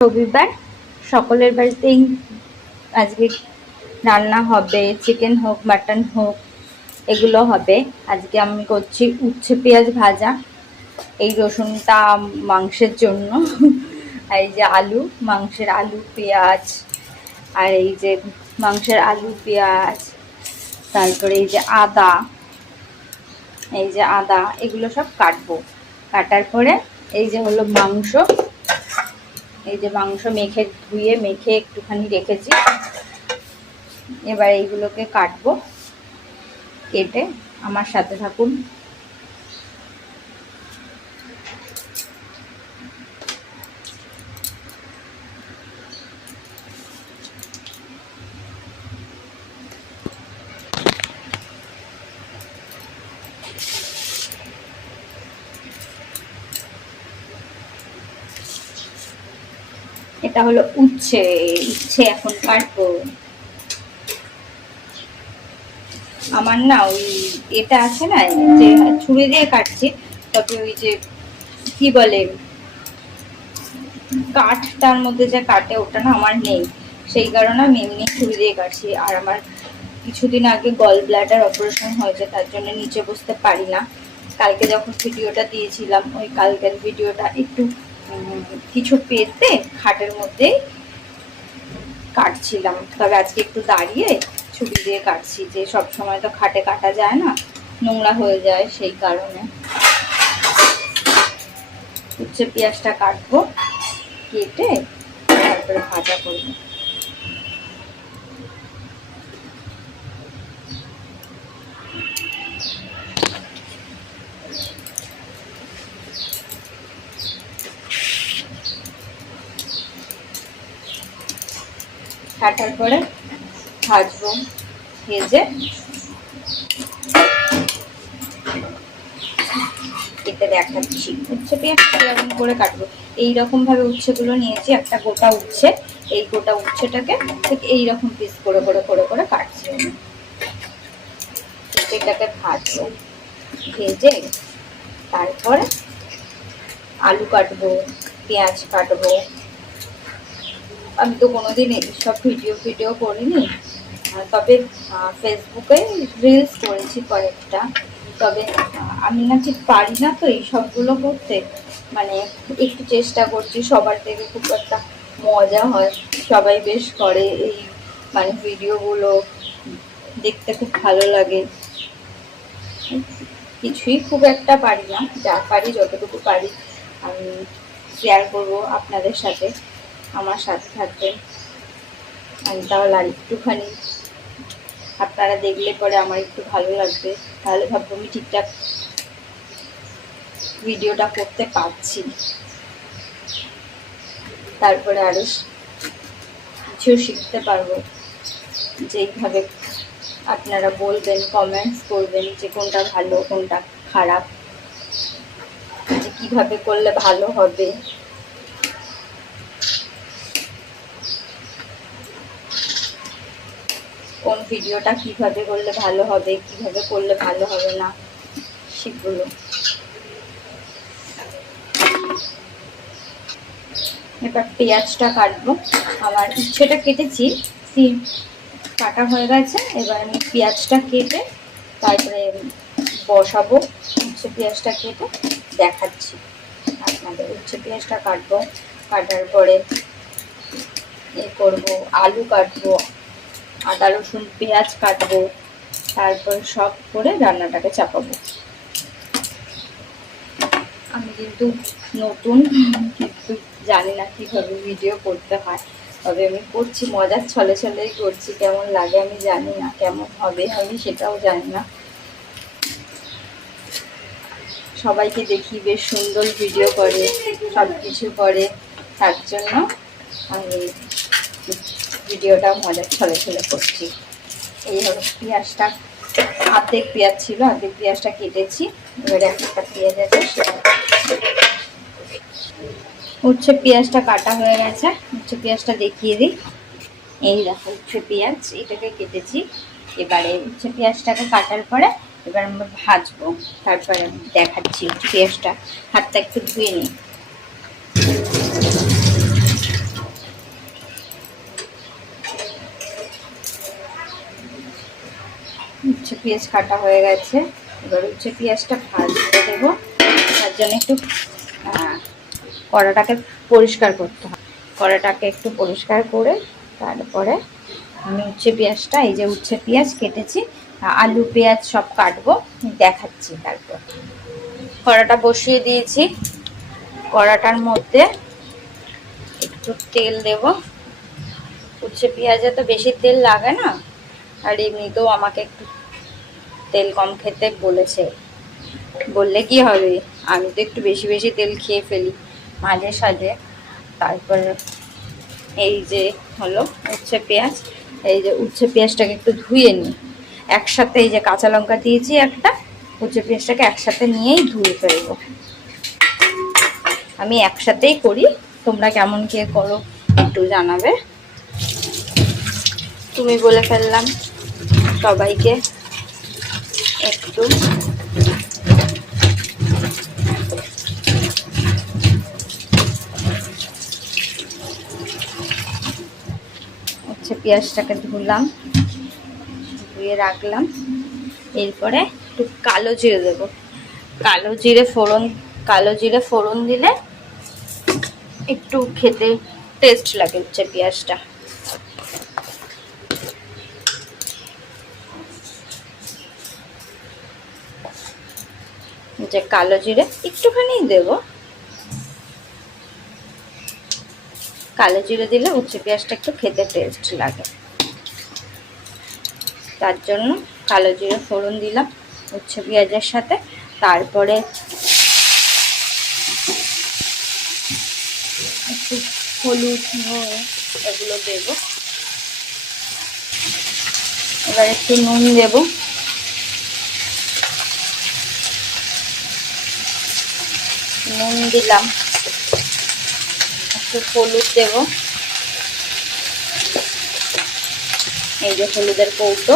রবিবার সকলের বাড়িতেই আজকে রান্না হবে, চিকেন হোক মাটন হোক এগুলো হবে। আজকে আমি করছি উচ্ছে পেঁয়াজ ভাজা। এই রসুনটা মাংসের জন্য, আর এই যে আলু, মাংসের আলু পেঁয়াজ, আর এই যে মাংসের আলু পেঁয়াজ, তারপরে এই যে আদা, এগুলো সব কাটবো। কাটার পরে এই যে হলো মাংস, এই যে মাংস ধুয়ে মেখে একটুখানি রেখেছি। এবার এইগুলোকে কাটবো, কেটে আমার সাথে থাকুন। এটা হলো উচ্ছে এখন কাটবো। আমার না ওই এটা আছে না, যে ছুরি দিয়ে কাটছি, তবে ওই যে কি বলে কাঠটার মধ্যে যে কাটে ওটা না আমার নেই, সেই কারণে আমি এমনি ছুরি দিয়ে কাটছি। আর আমার কিছুদিন আগে গল ব্লাডার অপারেশন হয়েছে, তার জন্য নিচে বসতে পারি না। কালকে যখন ভিডিওটা দিয়েছিলাম, ওই কালকের ভিডিওটা একটু কিছু পেতে খাটের মধ্যে কাটছিলাম, তবে আজকে একটু দাঁড়িয়ে ছুরি দিয়ে কাটছি, যে সব সময় তো খাটে কাটা যায় না, নোংরা হয়ে যায়, সেই কারণে। উচ্ছে পেঁয়াজটা কাটবো, কেটে তারপরে ভাজা করবো। কাটার পরে ভাজবো, ভেজে কেটে দেখাচ্ছি উচ্ছে পেঁয়াজটা এরকম করে কাটবো। এইরকম ভাবে উচ্ছেগুলো নিয়েছি, একটা গোটা উচ্ছে, এই গোটা উচ্ছেটাকে ঠিক এইরকম পিস করে করে করে করে কাটছি আমি। এটাকে ভাজবো, ভেজে তারপরে আলু কাটবো, পেঁয়াজ কাটবো। আমি তো কোনোদিন এইসব ভিডিও করিনি, তবে ফেসবুকে রিলস করেছি কয়েকটা, তবে আমি না ঠিক পারি না তো এই সবগুলো করতে, মানে একটু চেষ্টা করছি। সবার থেকে খুব একটা মজা হয়, সবাই বেশ করে এই মানে ভিডিওগুলো দেখতে খুব ভালো লাগে। কিছুই খুব একটা পারি না, যা পারি যতটুকু পারি আমি শেয়ার করবো আপনাদের সাথে। আমার সাথে থাকবেন, আমি তাহলে আর একটুখানি আপনারা দেখলে পরে আমার একটু ভালো লাগবে, তাহলে ভাববো আমি ঠিকঠাক ভিডিওটা করতে পারছি। তারপরে আরো কিছু শিখতে পারবো, যেইভাবে আপনারা বলবেন, কমেন্টস করবেন যে কোনটা ভালো কোনটা খারাপ, যে কিভাবে করলে ভালো হবে। কোন ভিডিওটা কিভাবে করলে ভালো হবে, কিভাবে করলে ভালো হবে না, সেগুলো। এবার পেঁয়াজটা কাটবো। আমার উচ্ছেটা কেটেছি, কাটা হয়ে গেছে। এবার আমি পেঁয়াজটা কেটে তারপরে বসাবো। উচ্ছে পেঁয়াজটা কেটে দেখাচ্ছি আপনাদের। উচ্ছে পেঁয়াজটা কাটবো, কাটার পরে করবো, আলু কাটবো, আদা রসুন পেঁয়াজ কাটবো, তারপর সব করে রান্নাটাকে চাপাবো। আমি কিন্তু নতুন, কিন্তু জানি না কিভাবে ভিডিও করতে হয়, তবে আমি করছি, মজার ছলে ছলেই করছি। কেমন লাগে আমি জানি না, কেমন হবে আমি সেটাও জানি না। সবাইকে দেখি বেশ সুন্দর ভিডিও করে, সব কিছু করে, তার জন্য আমি ভিডিওটা মজার ছলে ছলে করছি। এই হলো পেঁয়াজটা, অর্ধেক পেঁয়াজ ছিল, অর্ধেক পেঁয়াজটা কেটেছি। এবারে একটা পেঁয়াজ আছে, উচ্ছে পেঁয়াজটা কাটা হয়ে গেছে। উচ্ছে পেঁয়াজটা দেখিয়ে দিই, এই দেখো উচ্ছে পেঁয়াজ, এটাকে কেটেছি। এবারে উচ্ছে পেঁয়াজটাকে কাটার পরে এবার আমরা ভাজবো, তারপরে দেখাচ্ছি উচ্ছে পেঁয়াজটা। হাতটা একটু ধুয়ে নিই। পেঁয়াজ কাটা হয়ে গেছে। এবার উচ্ছে পেঁয়াজটা ভাজতে দেবো। তার জন্য একটু কড়াটাকে পরিষ্কার করতে হবে। কড়াটাকে একটু পরিষ্কার করে তারপরে আমি উচ্ছে পেঁয়াজটা, এই যে উচ্ছে পেঁয়াজ কেটেছি, আলু পেঁয়াজ সব কাটবো, দেখাচ্ছি। তারপর কড়াটা বসিয়ে দিয়েছি। কড়াটার মধ্যে একটু তেল দেব। উচ্ছে পেঁয়াজে তো বেশি তেল লাগে না, আর এমনিতেও আমাকে একটু তেল কম খেতে বলেছে। বললে কি হবে, আমি তো একটু বেশি বেশি তেল খেয়ে ফেলি মাঝে সাঝে। তারপর এই যে হলো উচ্ছে পেঁয়াজ, এই যে উচ্ছে পেঁয়াজটাকে একটু ধুয়ে নিই একসাথে। এই যে কাঁচা লঙ্কা দিয়েছি একটা, উচ্ছে পেঁয়াজটাকে একসাথে নিয়েই ধুয়ে ফেলবো। আমি একসাথেই করি, তোমরা কেমন কে করো একটু জানাবে। তুমি বলে ফেললাম সবাইকে একটু। হচ্ছে পেঁয়াজটাকে ধুলাম, ধুয়ে রাখলাম। এরপরে একটু কালো জিরে দেবো। কালো জিরে ফোড়ন দিলে একটু খেতে টেস্ট লাগে হচ্ছে পেঁয়াজটা। যে কালো জিরে একটুখানি দেব। কালো জিরে দিলে উচ্ছে পেঁয়াজটা একটু খেতে টেস্ট লাগে, তার জন্য কালো জিরে ফোড়ন দিলাম উচ্ছে পেঁয়াজের সাথে। তারপরে একটু হলুদ, নুন এগুলো দেব। এবার একটু নুন দেব। নুন দিলাম, একটু হলুদ দেব। এই যে হলুদের কৌটো,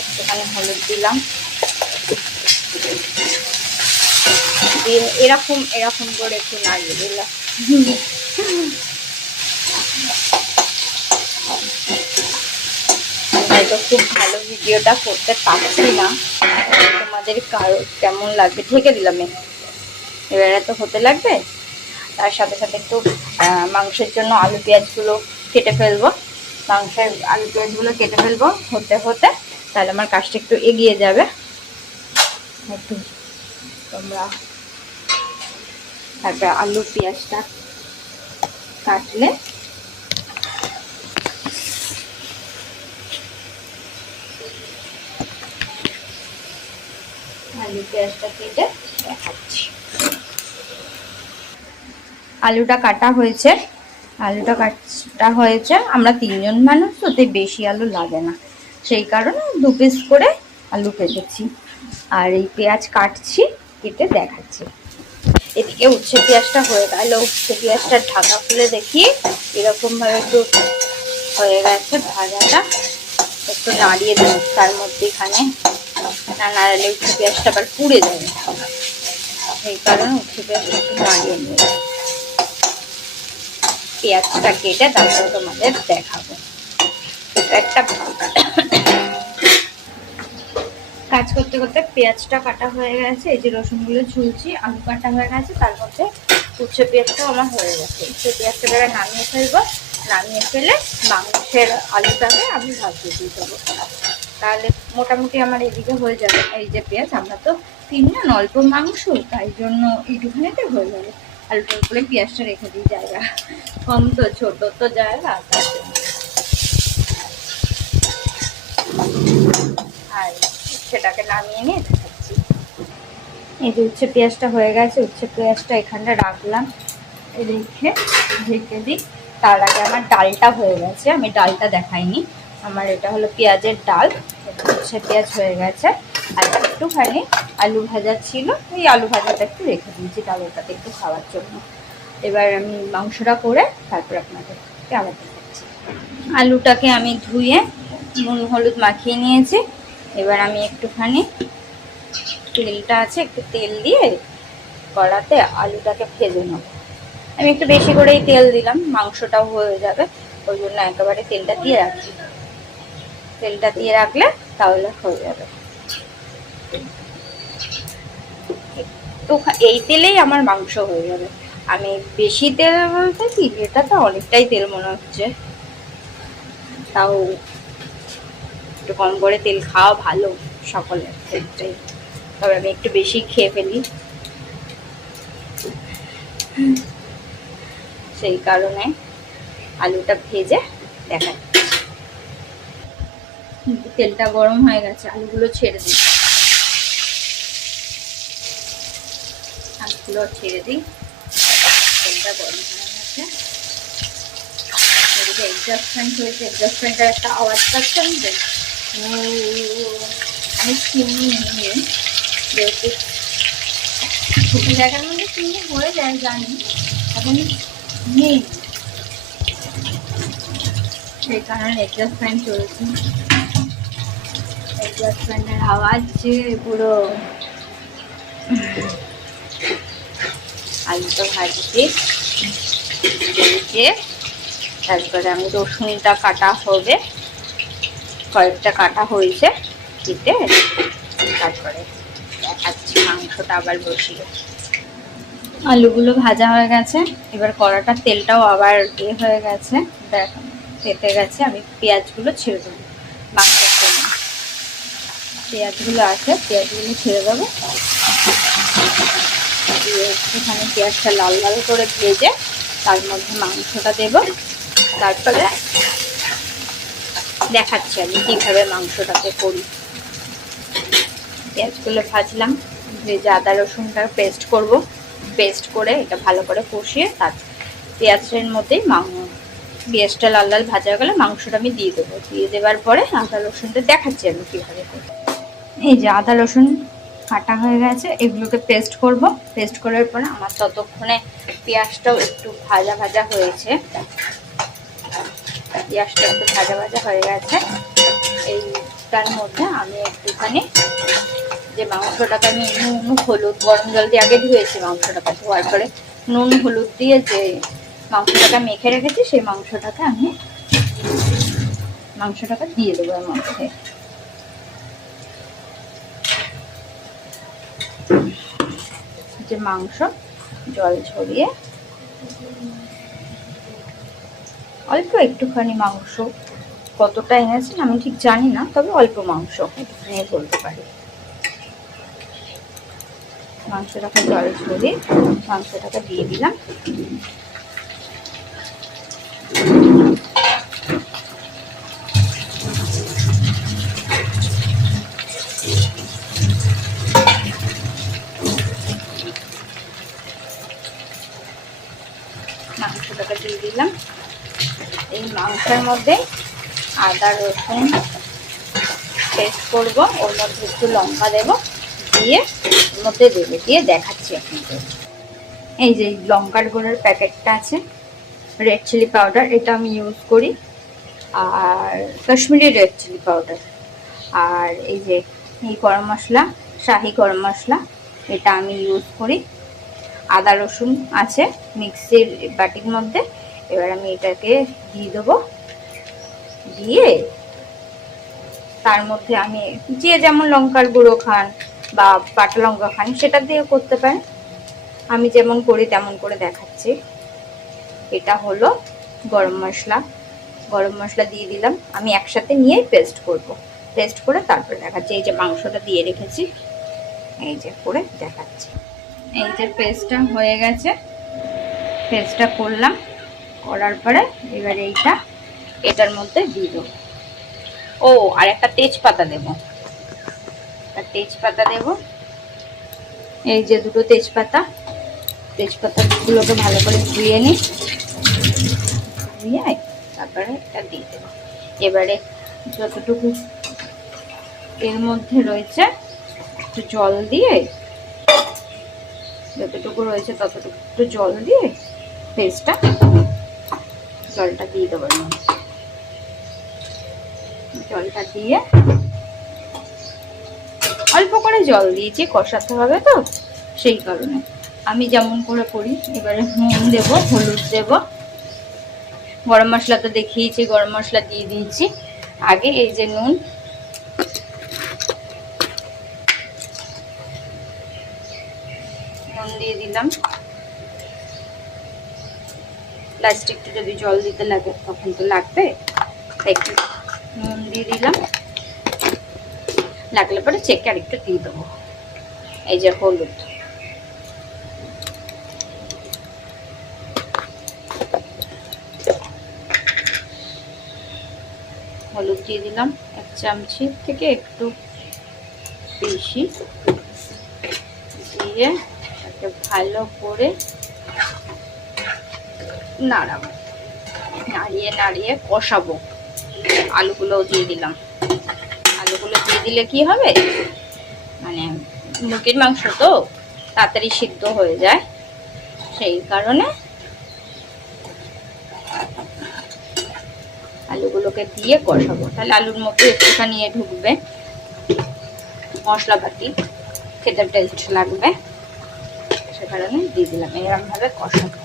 একটুখানি হলুদ দিলাম। দিয়ে এরকম এরকম করে একটু নাড়িয়ে দিলাম। হয়তো খুব ভালো ভিডিওটা করতে পারছি না, তোমাদের কারো কেমন লাগবে। ঢেকে দিলাম। এবারে তো হতে লাগবে, তার সাথে সাথে একটু মাংসের জন্য আলু পেঁয়াজগুলো কেটে ফেলবো। মাংসের আলু পেঁয়াজগুলো কেটে ফেলবো হতে হতে, তাহলে আমার কাজটা একটু এগিয়ে যাবে। একটু তোমরা তারপর আলু পেঁয়াজটা কাটলে আলু পেঁয়াজটা কেটে দেখাচ্ছি। আলুটা কাটা হয়েছে, আমরা 3 জন মানুষ তো, তাই বেশি আলু লাগে না, সেই কারণে 2 পিস করে আলু কেটেছি। আর এই পেঁয়াজ কাটছি, কেটে দেখাচ্ছি। এদিকে উচ্ছে পেঁয়াজটা হয়ে গেল। উচ্ছে পেঁয়াজটা ঢাকা খুলে দেখি এরকম ভাবে একটু হয়ে গেছে ভাজাটা। একটু নাড়িয়ে দিই তার মধ্যে, এখানে না নাড়ালে উচ্ছে পেঁয়াজটা আবার পুড়ে যাবে, সেই কারণে উচ্ছে পেঁয়াজটা একটু নাড়িয়ে নিয়ে পেঁয়াজটা কেটে তারপরে তোমাদের দেখাবো। একটা কাজ করতে করতে পেঁয়াজটা কাটা হয়ে গেছে, এই যে রসুনগুলো ঝুলছি, আলু কাটা হয়ে গেছে, তার মধ্যে উচ্ছে পেঁয়াজটাও আমার হয়ে গেছে। উচ্ছে পেঁয়াজটা এবার নামিয়ে ফেলবো। নামিয়ে ফেলে মাংসের আলুটাকে আমি ভাজিয়ে দিয়ে দেবো। তাহলে মোটামুটি আমার এদিকে হয়ে যাবে। এই যে পেঁয়াজ, আমরা তো 3 জন, অল্প মাংস, তাই জন্য এইটুখানিতে হয়ে যাবে। আলুটা করে পেঁয়াজটা রেখে দিই, জায়গা কম তো, ছোট তো জায়গা, তার জন্য। আর সেটাকে নামিয়ে নিয়ে দেখাচ্ছি। এই যে উচ্ছে পেঁয়াজটা হয়ে গেছে, উচ্ছে পেঁয়াজটা এখানটা রাখলাম, রেখে ঢেকে দিই। তার আগে আমার ডালটা হয়ে গেছে, আমি ডালটা দেখাইনি। আমার এটা হলো পেঁয়াজের ডাল। উচ্ছে পেঁয়াজ হয়ে গেছে, আর একটুখানি আলু ভাজা ছিল, এই আলু ভাজাটা একটু রেখে দিয়েছি ডালেরটাতে একটু খাওয়ার জন্য। এবার আমি মাংসটা করে তারপর আপনাদেরকে আবার দেখাচ্ছি। আলুটাকে আমি ধুয়ে নুন হলুদ মাখিয়ে নিয়েছি। এবার আমি একটুখানি তেলটা আছে, একটু তেল দিয়ে কড়াতে আলুটাকে ভেজে নেব। আমি একটু বেশি করেই তেল দিলাম, মাংসটাও হয়ে যাবে, ওই জন্য একেবারে তেলটা দিয়ে রাখছি। তেলটা দিয়ে রাখলে তাহলে হয়ে যাবে। তো এই তেলেই আমার মাংস হয়ে যাবে। আমি বেশি তেল বলতে কি, এটা তো অনেকটাই তেল মনে হচ্ছে, তাও একটু কম করে তেল খাওয়া ভালো সকলের ক্ষেত্রেই, তবে আমি একটু বেশি খেয়ে ফেলি, সেই কারণে আলুটা ভেজে দেখাই। তেলটা গরম হয়ে গেছে, আলুগুলো ছেড়ে দিই, আলুগুলো ছেড়ে দিই। তেলটা গরম হয়ে গেছে, এদিকে এক্সস্ট ফ্যান হয়েছে, এক্সস্ট ফ্যানটার একটা আওয়াজ পাচ্ছেন যে, আমি চিমনি নিয়ে যেহেতু ছোটো জায়গার মধ্যে চিমনি হয়ে যায় জানি, এখন নেই, সেই কারণে এক্সস্ট ফ্যান চলছে। এক্সস্ট ফ্যানের আওয়াজ পুরো। আলুটা ভাজতে দিয়ে তারপরে আমি রসুনটা কাটা হবে, কয়েকটা কাটা হয়েছে, কেটে তারপরে দেখাচ্ছি মাংসটা আবার বসিয়ে। আলুগুলো ভাজা হয়ে গেছে, এবার কড়াটা তেলটাও আবার ইয়ে হয়ে গেছে, তেতে গেছে। আমি পেঁয়াজগুলো ছেড়ে দেবো, মাংসের জন্য পেঁয়াজগুলো আছে, পেঁয়াজগুলো ছেড়ে দেবো, দিয়ে একটুখানি পেঁয়াজটা লাল লাল করে ভেজে তার মধ্যে মাংসটা দেব। তারপরে দেখাচ্ছি আমি কীভাবে মাংসটাকে করি। পেঁয়াজগুলো ভাজলাম, ভেজে আদা রসুনটা পেস্ট করব, পেস্ট করে এটা ভালো করে কষিয়ে তার পেঁয়াজের মধ্যেই পেঁয়াজটা লাল লাল ভাজা হয়ে গেলে মাংসটা আমি দিয়ে দেবো। দিয়ে দেওয়ার পরে আদা রসুনটা দেখাচ্ছি আমি কীভাবে করি। এই যে আদা রসুন কাটা হয়ে গেছে, এগুলোকে পেস্ট করব। পেস্ট করার পরে আমার ততক্ষণে পেঁয়াজটাও একটু ভাজা ভাজা হয়েছে, পেঁয়াজটা একটু ভাজা ভাজা হয়ে গেছে। এইটার মধ্যে আমি একটুখানি যে মাংসটাকে আমি নুন হলুদ গরম জল দিয়ে আগে ধুয়েছি, মাংসটাকে ধোয়ার পরে নুন হলুদ দিয়ে যে মাংসটাকে মেখে রেখেছি, সেই মাংসটাকে দিয়ে দেবো এর মধ্যে। যে মাংস জল ছড়িয়ে অল্প একটুখানি মাংস, কতটা এনেছেন আমি ঠিক জানি না, তবে অল্প মাংস একটুখানি বলতে পারি। মাংসটাকে জল ছড়িয়ে মাংসটাকে দিয়ে দিলাম। মাংসটাকে দিয়ে দিলাম। এই মাংসের মধ্যে আদা রসুন পেস্ট করব, ওর মধ্যে একটু লঙ্কা দেব, দিয়ে ওর মধ্যে দেবে, দিয়ে দেখাচ্ছি আপনাদের। এই যে লঙ্কার গুঁড়োর প্যাকেটটা আছে, রেড চিলি পাউডার, এটা আমি ইউজ করি, আর কাশ্মীরি রেড চিলি পাউডার, আর এই যে এই গরম মশলা, শাহি গরম মশলা, এটা আমি ইউজ করি। আদা রসুন আছে মিক্সির বাটির মধ্যে, এবার আমি এটাকে দিয়ে দেবো। দিয়ে তার মধ্যে আমি যে যেমন লঙ্কার গুঁড়ো খান বা বাটা লঙ্কা খান সেটা দিয়ে করতে পারেন, আমি যেমন করি তেমন করে দেখাচ্ছি। এটা হলো গরম মশলা দিয়ে দিলাম, আমি একসাথে নিয়ে পেস্ট করব, পেস্ট করে তারপর দেখাচ্ছি। এই যে মাংসটা দিয়ে রেখেছি, এই যে করে দেখাচ্ছি। এই যে পেস্টটা হয়ে গেছে, পেস্টটা করলাম, করার পরে এবার এটার মধ্যে দিয়ে দেবো। ও আর একটা তেজপাতা দেবো, এই যে দুটো তেজপাতাগুলোকে ভালো করে ধুয়ে নিই, ধুয়ে তারপরে এটা দিয়ে দেবো। এবারে যতটুকু এর মধ্যে রয়েছে একটু জল দিয়ে, যতটুকু রয়েছে ততটুকু একটু জল দিয়ে পেস্টটা, জলটা দিয়ে দেবো। জলটা দিয়ে অল্প করে জল দিয়েছি, কষাতে হবে তো সেই কারণে আমি যেমন করে করি। এবারে নুন দেব, হলুদ দেব, গরম মশলা তো দেখিয়েছি, গরম মশলা দিয়ে দিয়েছি আগে। এই যে নুন, নুন দিয়ে দিলাম। লাস্টে একটু যদি জল দিতে লাগে তখন তো লাগবে, একটু নুন দিয়ে দিলাম। লাগলে পরে চেকে আরেকটু দিয়ে দেবো। এই যে হলুদ, হলুদ দিয়ে দিলাম 1 চামচি থেকে একটু বেশি দিয়ে এটাকে ভালো করে নাড়াবো, নাড়িয়ে নাড়িয়ে কষাবো। আলুগুলোও দিয়ে দিলাম। আলুগুলো দিয়ে দিলে কি হবে, মানে মুরগির মাংস তো তাড়াতাড়ি সিদ্ধ হয়ে যায়, সেই কারণে আলুগুলোকে দিয়ে কষাবো। তাহলে আলুর মধ্যে একটুখানি ঢুকবে মশলাপাতি, খেতে টেস্ট লাগবে, সে কারণে দিয়ে দিলাম। এরকমভাবে কষাবো,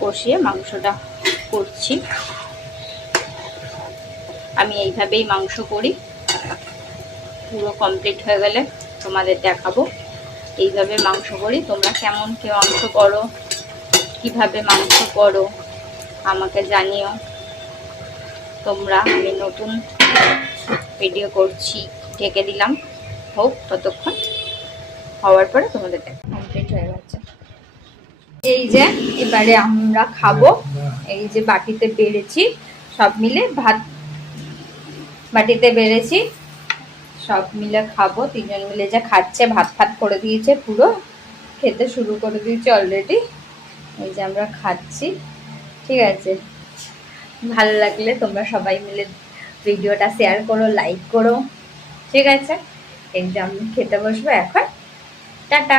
কষিয়ে মাংসটা করছি। আমি এইভাবেই মাংস করি, পুরো কমপ্লিট হয়ে গেলে তোমাদের দেখাবো। এইভাবে মাংস করি। তোমরা কেমন মাংস করো, কিভাবে মাংস করো আমাকে জানিও তোমরা। আমি নতুন ভিডিও করছি, ঢেকে দিলাম, হোক ততক্ষণ। হওয়ার পরে তোমাদের দেখা। কমপ্লিট হয়ে গেছে। এই যে এবারে আমরা খাবো। এই যে বাটিতে বেড়েছি, সব মিলে ভাত বাটিতে বেড়েছি, সব মিলে খাবো। 3 জন মিলে যা খাচ্ছে, ভাত ভাত করে দিয়েছে, পুরো খেতে শুরু করে দিয়েছে অলরেডি। এই যে আমরা খাচ্ছি, ঠিক আছে। ভালো লাগলে তোমরা সবাই মিলে ভিডিওটা শেয়ার করো, লাইক করো, ঠিক আছে। এই যে আমি খেতে বসবো এখন। টাটা।